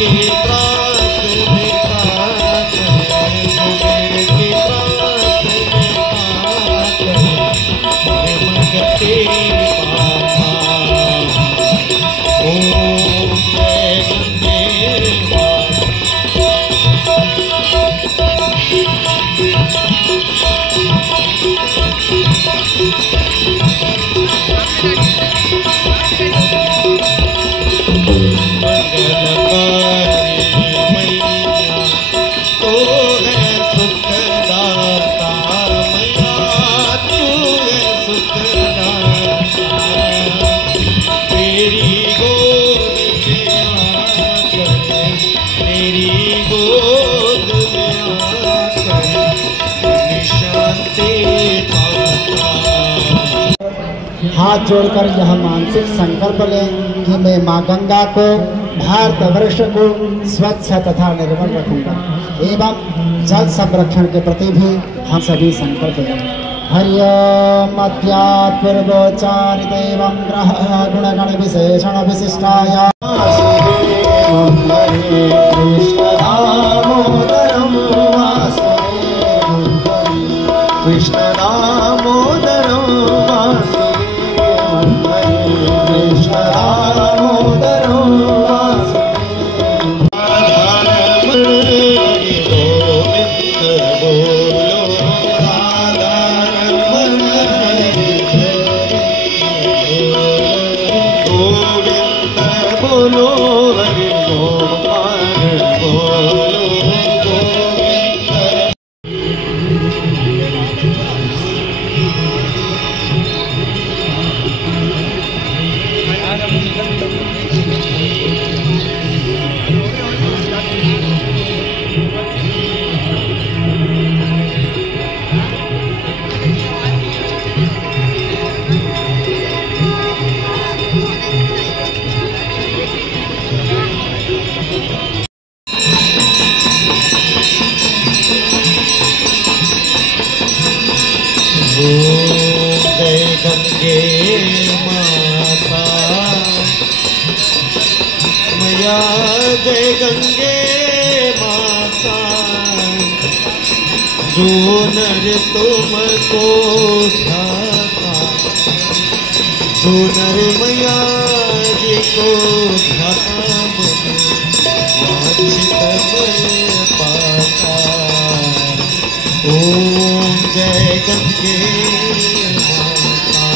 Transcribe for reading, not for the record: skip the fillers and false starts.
की त्रास विकास है, कुबेर की त्रास विकास है, मगते पापा। ओम जय गंगे माता। हाथ जोड़कर यह मानसिक संकल्प लें कि मैं माँ गंगा को, भारतवर्ष को स्वच्छ तथा निर्मल रखूंगा एवं जल संरक्षण के प्रति भी हम सभी संकल्प लें। हरिओम अद्यात् पूर्वोच्चारित एवं ग्रह गुणगण विशेषण विशिष्टाया कृष्ण दामोदरम जय गंगे माता। जो नर तुमको ध्याता, जो नर मैया जी को ध्याता, वांछित फल पाता। ओम जय गंगे माता।